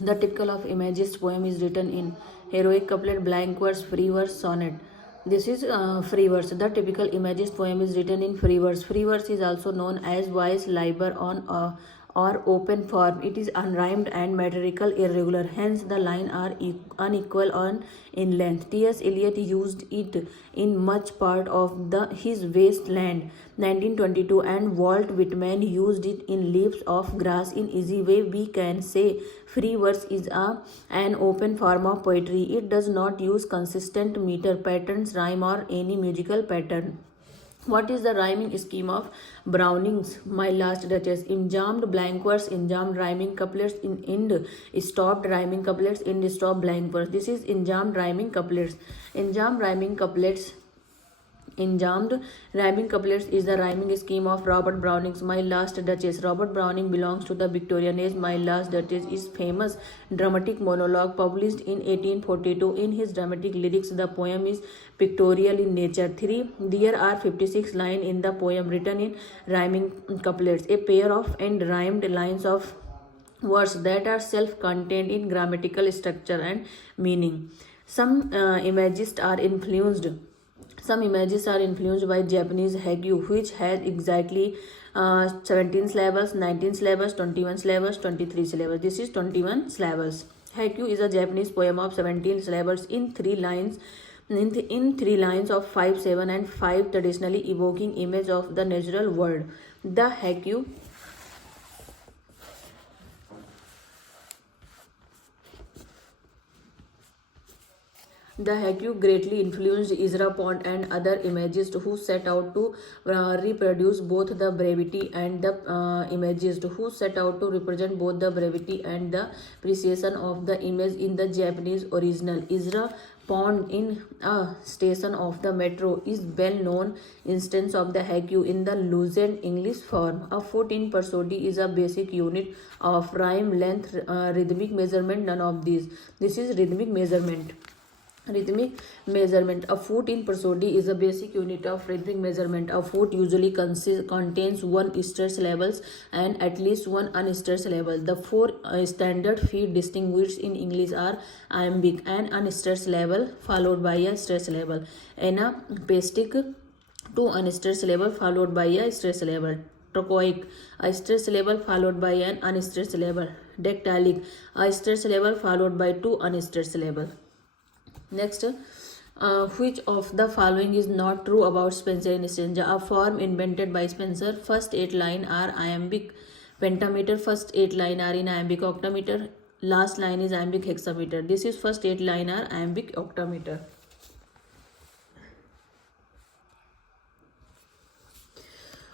The typical of Imagist poem is written in heroic couplet, blank verse, free verse, sonnet. This is free verse. The typical Imagist poem is written in free verse. Free verse is also known as wise liber on or open form. It is unrhymed and metrical irregular. Hence, the lines are unequal on in length. T.S. Eliot used it in much part of his Wasteland 1922, and Walt Whitman used it in Leaves of Grass. In easy way, we can say free verse is an open form of poetry. It does not use consistent meter patterns, rhyme, or any musical pattern. What is the rhyming scheme of Browning's My Last Duchess? Enjambed blank verse, enjambed rhyming couplets, in end stopped rhyming couplets, end stop blank verse. This is enjambed rhyming couplets. Enjambed rhyming couplets Enjambed rhyming couplets is the rhyming scheme of Robert Browning's My Last Duchess. Robert Browning belongs to the Victorian age. My Last Duchess is famous dramatic monologue published in 1842. In his dramatic lyrics, the poem is pictorial in nature. 3. There are 56 lines in the poem written in rhyming couplets, a pair of end rhymed lines of words that are self-contained in grammatical structure and meaning. Some images are influenced by Japanese haiku, which has exactly 17 syllables, 19 syllables, 21 syllables, 23 syllables. This is 21 syllables. Haiku is a Japanese poem of 17 syllables in three lines. In three lines of 5, 7, and 5, traditionally evoking image of the natural world. The haiku greatly influenced Ezra Pound and other imagists who set out to reproduce both the brevity and the precision of the image in the Japanese original. Ezra Pound in a station of the metro is well-known instance of the haiku in the loosened English form. A foot in prosody is a basic unit of rhyme length, rhythmic measurement. None of these. This is rhythmic measurement. Rhythmic measurement. A foot in prosody is a basic unit of rhythmic measurement. A foot usually contains one stressed syllables and at least one unstressed syllable. The four standard feet distinguished in English are iambic, an unstressed syllable followed by a stressed syllable; anapestic, two unstressed syllable followed by a stressed syllable; trochoic, a stressed syllable followed by an unstressed syllable; dactylic, a stressed syllable followed by two unstressed syllables. Next, which of the following is not true about Spencer and Stranger? A form invented by Spencer. First 8 line are iambic pentameter. First 8 line are in iambic octameter. Last line is iambic hexameter. This is first 8 line are iambic octameter.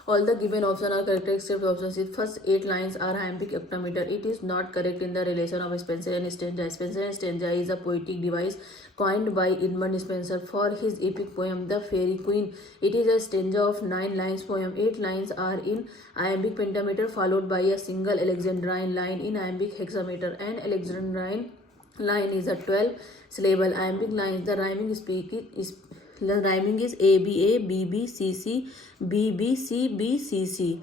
All the given options are correct except option C. First 8 lines are iambic octameter. It is not correct in the relation of Spenser and stanza. Spenser and stanza is a poetic device coined by Edmund Spenser for his epic poem The Fairy Queen. It is a stanza of 9 lines poem. 8 lines are in iambic pentameter followed by a single Alexandrine line in iambic hexameter. An Alexandrine line is a 12 syllable iambic line. The rhyming is A B A B B C C B B C B C C.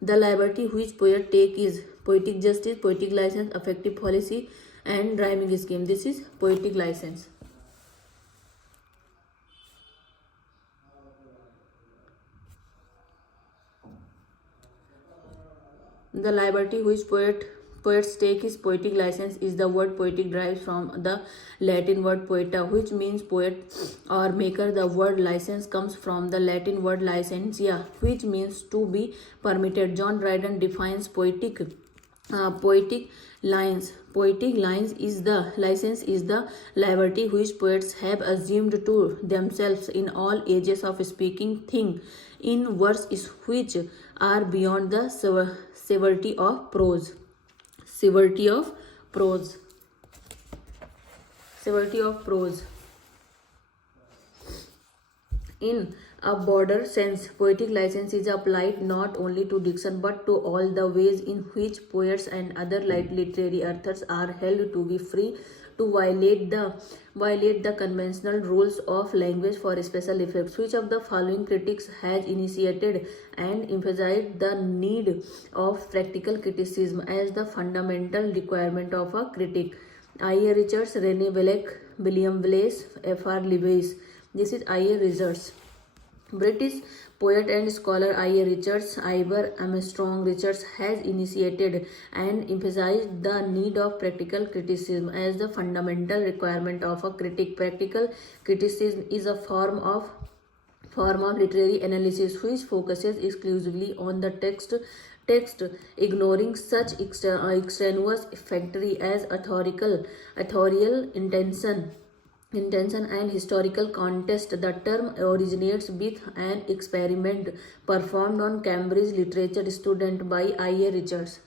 The liberty which poet take is poetic justice, poetic license, affective policy, and rhyming scheme. This is poetic license. The liberty which poets take is poetic license is the word poetic derives from the Latin word poeta, which means poet or maker. The word license comes from the Latin word licentia, which means to be permitted. John Dryden defines poetic lines. Poetic lines is the license is the liberty which poets have assumed to themselves in all ages of speaking thing in verse which are beyond the severity of prose. Severity of prose. Severity of prose. In a broader sense. Poetic license is applied not only to diction but to all the ways in which poets and other literary authors are held to be free to violate the conventional rules of language for special effects. Which of the following critics has initiated and emphasized the need of practical criticism as the fundamental requirement of a critic? I.A. Richards, Rene Belleck, William Blaise, F.R. Lewis. This is I.A. Richards. British poet and scholar I.A. Richards, Ivor Armstrong Richards, has initiated and emphasized the need of practical criticism as the fundamental requirement of a critic. Practical criticism is a form of literary analysis which focuses exclusively on the text, ignoring such extraneous factors as authorial intention and historical context. The term originates with an experiment performed on Cambridge literature student by I.A. Richards.